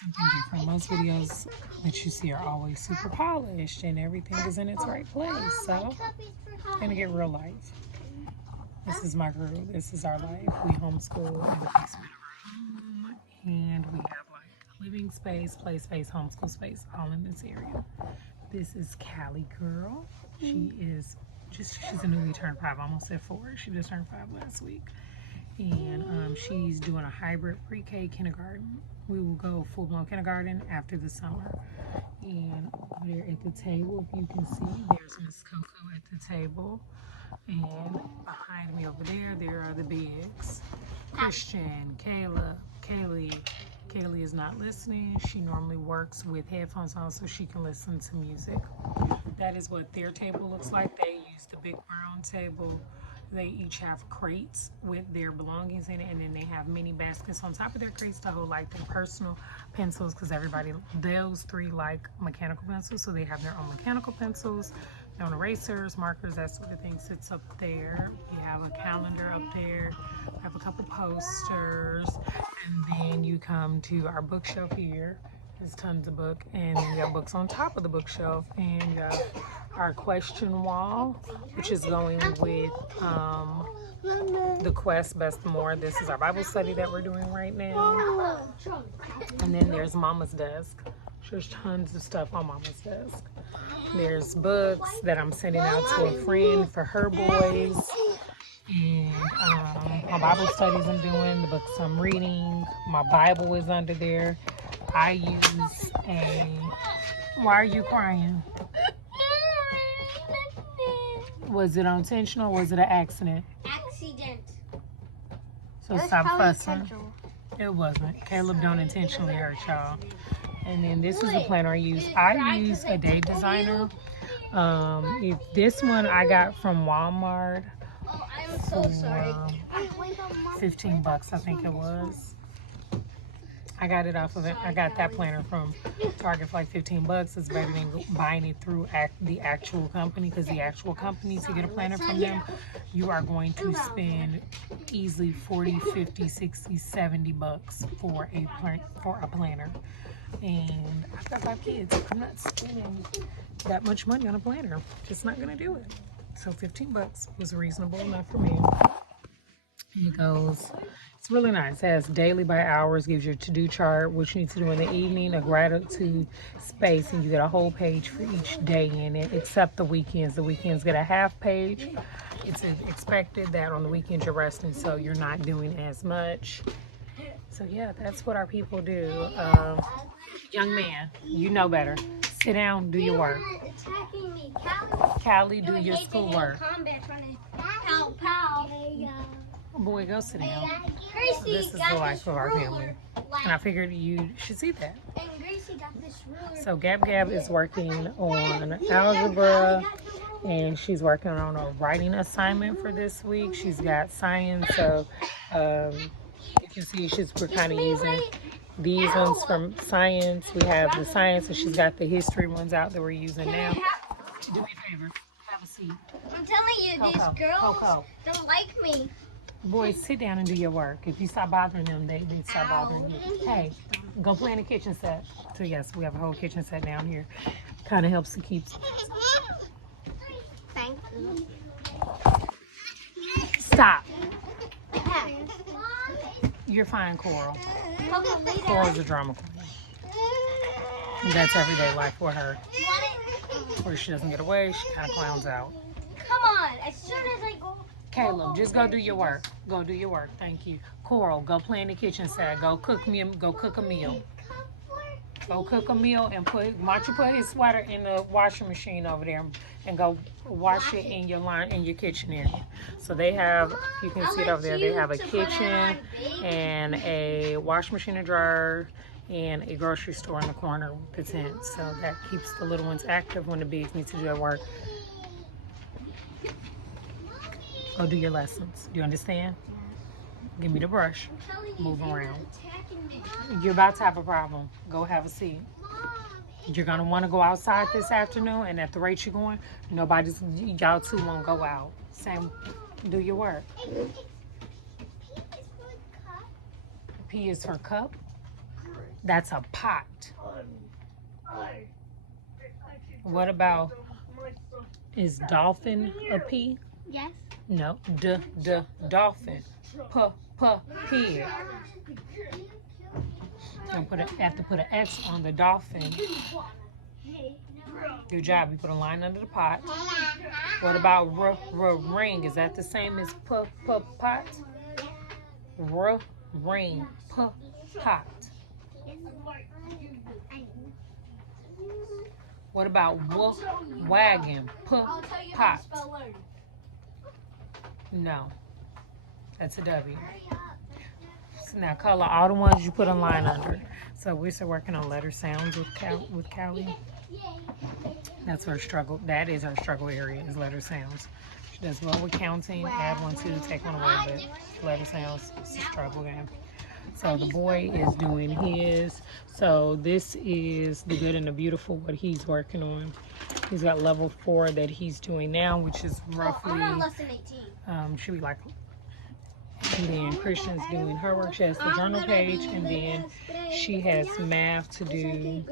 something different. Most videos that you see are always super polished and everything is in its right place. So, gonna get real life. This is my crew. This is our life. We homeschool in the basement of our home, and we have like living space, play space, homeschool space, all in this area. This is Callie girl. She's a newly turned 5, almost said 4. She just turned 5 last week. And she's doing a hybrid pre-K kindergarten. We will go full-blown kindergarten after the summer. And over there at the table, if you can see, there's Miss Coco at the table. And behind me over there are the bigs. Christian, Kayla, Kaylee. Kaylee is not listening. She normally works with headphones on so she can listen to music. That is what their table looks like. They use the big brown table. They each have crates with their belongings in it, and then they have mini baskets on top of their crates to hold like their personal pencils, because those 3 like mechanical pencils, so they have their own mechanical pencils, their own erasers, markers, that sort of thing sits up there. You have a calendar up there. I have a couple posters, and then you come to our bookshelf here. There's tons of books, and then you have books on top of the bookshelf, and you have our question wall, which is going with the Quest Best More. This is our Bible study that we're doing right now. And then there's Mama's desk. There's tons of stuff on Mama's desk. There's books that I'm sending out to a friend for her boys. And my Bible studies I'm doing, the books I'm reading. My Bible is under there. I use a... Why are you crying? Was it unintentional or was it an accident? Accident. So stop fussing. It wasn't. Caleb don't intentionally hurt y'all. And then this is the planner I use. I use a day designer. This one I got from Walmart for 15 bucks, I think it was. I got it off of it. I got that planner from Target for like 15 bucks. It's better than buying it through the actual company, because the actual company, to get a planner from them, you are going to spend easily 40, 50, 60, 70 bucks for a planner. And I've got 5 kids. I'm not spending that much money on a planner. Just not gonna do it. So 15 bucks was reasonable enough for me. It goes, it's really nice. It has daily by hours, gives you a to-do chart, what you need to do in the evening, a gratitude space, and you get a whole page for each day in it, except the weekends. The weekends get a half page. It's expected that on the weekends you're resting, so you're not doing as much. So yeah, that's what our people do. Young man, you know better. Sit down, do your work. Callie, do your schoolwork. Boy, go sit down. So this is the life of our family. And I figured you should see that. So Gab Gab is working on algebra, and she's working on a writing assignment for this week. She's got science, so you can see we're kind of using these ones from science. We have the science, and she's got the history ones out that we're using now. Do me a favor. Have a seat. I'm telling you, these girls don't like me. Boys, sit down and do your work. If you stop bothering them, they stop bothering you. Hey, go play in the kitchen set. So yes, we have a whole kitchen set down here. Kind of helps to keep... Thank you. Stop. You're fine, Coral. Coral's a drama queen. That's everyday life for her. Where she doesn't get away, she kind of clowns out. Come on, as soon as I go... Caleb, just go do your work. Go do your work. Thank you. Coral, go play in the kitchen set. Go cook a meal. Go cook a meal, and why don't you put his sweater in the washing machine over there and go wash it in your kitchen area. So they have, you can see it over there, they have a kitchen and a washing machine and dryer and a grocery store in the corner with the tent. So that keeps the little ones active when the bigs need to do their work. Go do your lessons. Do you understand? Give me the brush. Move around. You're about to have a problem. Go have a seat. You're going to want to go outside this afternoon, and at the rate you're going, y'all two won't go out. Same, do your work. P is for cup. That's a pot. What about, is dolphin a P? Yes. No, dolphin. Pig. And have to put an X on the dolphin. Good job. You put a line under the pot. What about ring? Is that the same as pot? Ring. Pot. What about wagon? Pot. No. That's a W. So now color all the ones you put a line under. So we're still working on letter sounds with Callie. That's her struggle. That is her struggle area, is letter sounds. She does well with counting, add 1, 2, take one away, but letter sounds is a struggle game. So the boy is doing his. So this is the good and the beautiful, what he's working on. He's got level 4 that he's doing now, which is roughly, I'm on lesson 18. should be like, and then Christian's doing her work. She has the journal page, and then she has math to do.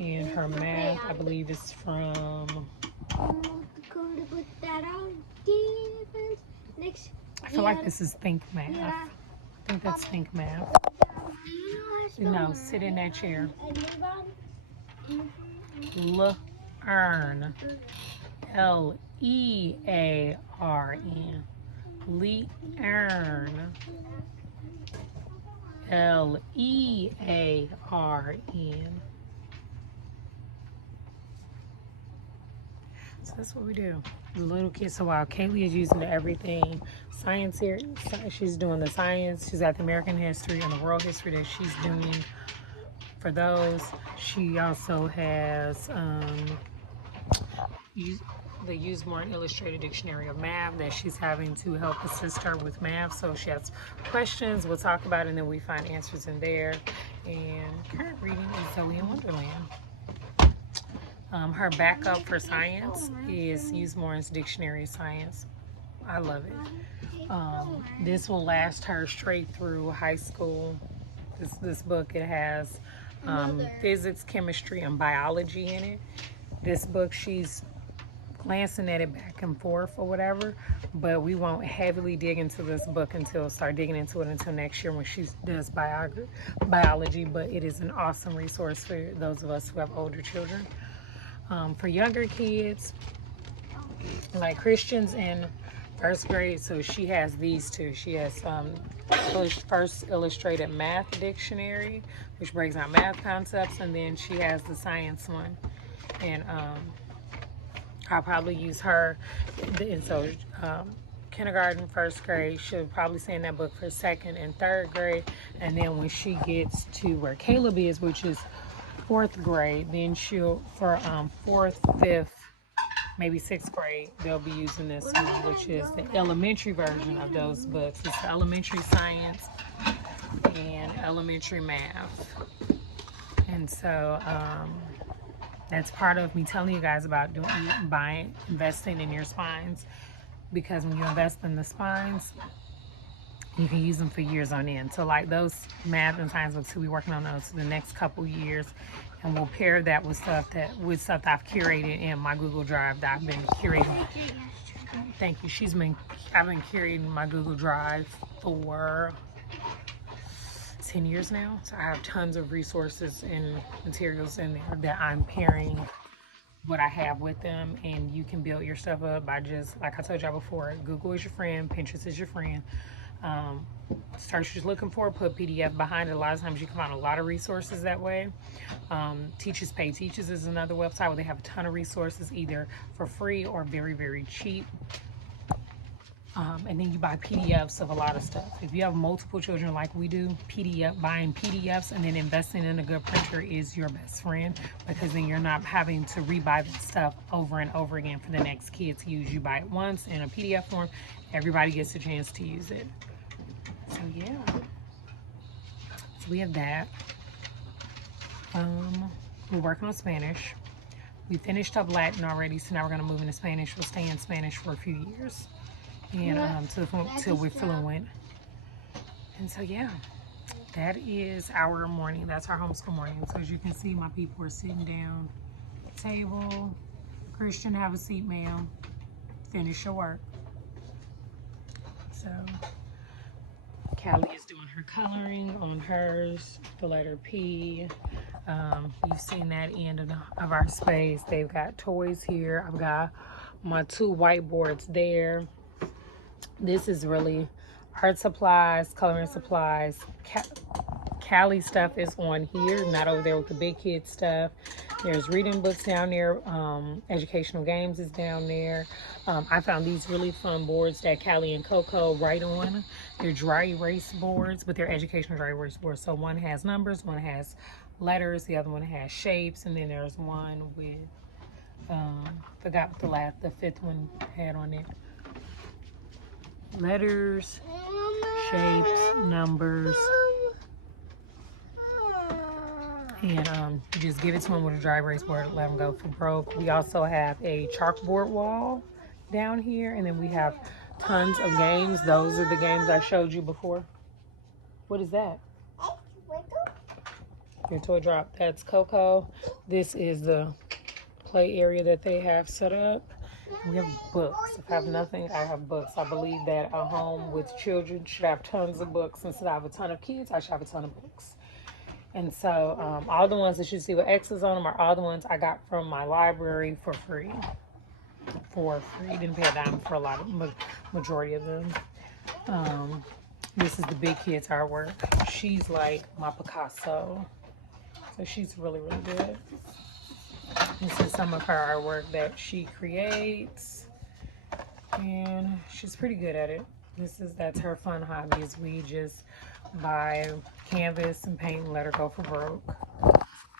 And her math, I believe, is from, I feel like this is Think Math. I think that's Think Math. No, sit in that chair. Learn. Learn. Learn. Learn. So that's what we do. The little kids. So while Kaylee is using everything science here, she's doing the science. She's got the American history and the world history that she's doing for those. She also has the Usmore and Illustrated Dictionary of Math that she's having to help assist her with math. So she has questions, we'll talk about it, and then we find answers in there. And current reading is Zoe in Wonderland. Her backup for science is Usemore's Dictionary of Science. I love it. This will last her straight through high school. This book, it has physics, chemistry, and biology in it. This book, she's glancing at it back and forth or whatever, but we won't heavily dig into this book until next year when she does biology. But it is an awesome resource for those of us who have older children. For younger kids, like Christian's in first grade, so she has these two. She has First Illustrated Math Dictionary, which breaks down math concepts, and then she has the science one. And I'll probably use her. And so kindergarten, first grade, she'll probably stay in that book for second and third grade. And then when she gets to where Caleb is, which is fourth grade, then she'll, for fourth, fifth, maybe sixth grade, they'll be using this one, which is the elementary version of those books. It's the elementary science and elementary math. And so that's part of me telling you guys about investing in your spines, because when you invest in the spines, you can use them for years on end. So like those math and science books, we'll be working on those for the next couple years, and we'll pair that with stuff that I've curated in my Google Drive that I've been curating. Thank you. I've been curating my Google Drive for 10 years now. So I have tons of resources and materials in there that I'm pairing what I have with them, and you can build your stuff up by just, like I told y'all before, Google is your friend, Pinterest is your friend. Search you're looking for, put PDF behind it. A lot of times you can find a lot of resources that way. Teachers Pay Teachers is another website where they have a ton of resources, either for free or very, very cheap. And then you buy PDFs of a lot of stuff. If you have multiple children like we do, buying PDFs and then investing in a good printer is your best friend, because then you're not having to rebuy that stuff over and over again for the next kid to use. You buy it once in a PDF form, everybody gets a chance to use it. So yeah, so we have that. We're working on Spanish. We finished up Latin already, so now we're going to move into Spanish. We'll stay in Spanish for a few years, and till we're fluent. And so yeah, that is our morning. That's our homeschool morning. So as you can see, my people are sitting down at the table. Christian, have a seat, ma'am. Finish your work. So Callie is doing her coloring on hers, the letter P. You've seen that end of our space. They've got toys here. I've got my 2 whiteboards there. This is really art supplies, coloring supplies. Callie stuff is on here, not over there with the big kid stuff. There's reading books down there. Educational games is down there. I found these really fun boards that Callie and Coco write on. They're dry erase boards, but they're educational dry erase boards. So one has numbers, one has letters, the other one has shapes, and then there's one with forgot what the 5th one had on it. Letters, shapes, numbers, and you just give it to them with a dry erase board, let them go for broke. We also have a chalkboard wall down here, and then we have tons of games. Those are the games I showed you before. What is that? Your toy drop. That's Coco. This is the play area that they have set up. We have books. If I have nothing, I have books. I believe that a home with children should have tons of books. Since I have a ton of kids, I should have a ton of books. And so all the ones that you see with X's on them are all the ones I got from my library for free. Didn't pay a dime for a lot of majority of them. This is the big kids artwork. She's like my Picasso. So she's really, really good. This is some of her artwork that she creates. And she's pretty good at it. That's her fun hobbies. We just buy canvas and paint and let her go for broke.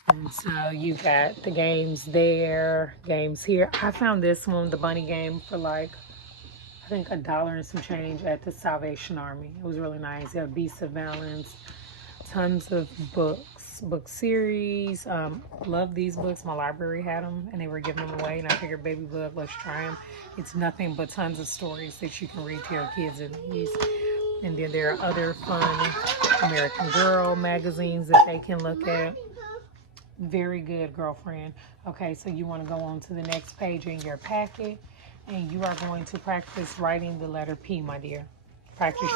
And so you got the games there, games here. I found this one, the bunny game, for like, I think $1 and some change at the Salvation Army. It was really nice. You have Beasts of Balance, tons of books, book series. Love these books. My library had them and they were giving them away, and I figured baby book, let's try them. It's nothing but tons of stories that you can read to your kids in these. And then there are other fun American Girl magazines that they can look at. Very good, girlfriend. Okay, so you want to go on to the next page in your packet, and you are going to practice writing the letter P, my dear. Practice.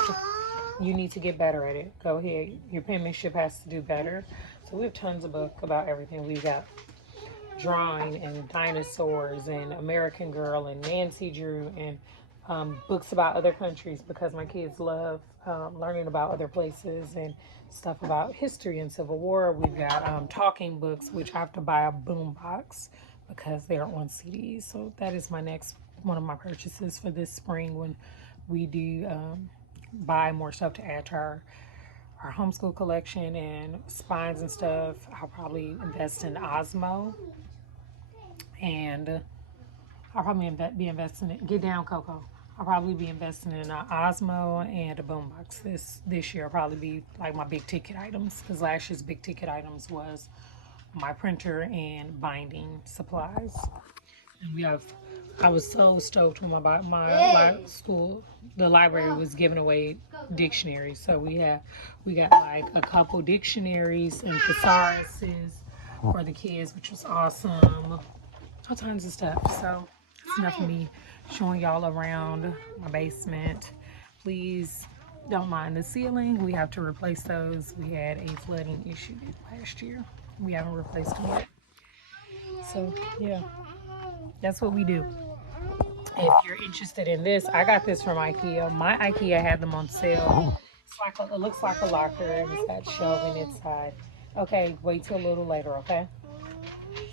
You need to get better at it. Go ahead. Your penmanship has to do better. So we have tons of books about everything. We've got drawing and dinosaurs and American Girl and Nancy Drew and books about other countries, because my kids love learning about other places and stuff about history and Civil War. We've got talking books, which I have to buy a boom box because they're on CDs. So that is my next one of my purchases for this spring, when we do buy more stuff to add to our homeschool collection and spines and stuff. I'll probably invest in Osmo, and I'll probably be investing in, get down Coco. I'll probably be investing in an Osmo and a boombox this year. I'll probably be like my big ticket items, because last year's big ticket items was my printer and binding supplies. And I was so stoked when the library was giving away dictionaries. So we got like a couple dictionaries and thesauruses for the kids, which was awesome. All kinds of stuff. So it's enough of me showing y'all around my basement. Please don't mind the ceiling. We have to replace those. We had a flooding issue last year. We haven't replaced them yet. So yeah, that's what we do. If you're interested in this, I got this from IKEA. My IKEA had them on sale. It looks like a locker, and it's got shelving inside. Okay, wait till a little later, okay?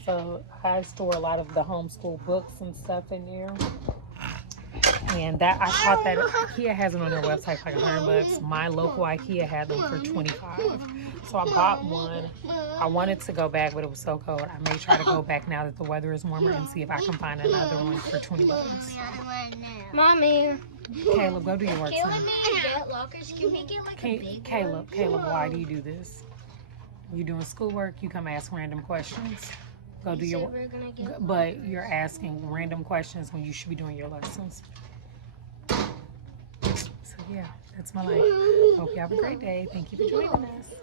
So I store a lot of the homeschool books and stuff in there. And that, I thought that IKEA has them on their website for like $100. My local IKEA had them for $25. So I bought one. I wanted to go back, but it was so cold. I may try to go back now that the weather is warmer and see if I can find another one for $20. Mommy. Caleb, go do your work, son. Get lockers. Can we get like a big Caleb, why do you do this? You're doing schoolwork, you come ask random questions. Go do your work. But you're asking random questions when you should be doing your lessons. So yeah. Yeah, that's my life. Hope you have a great day. Thank you for joining us.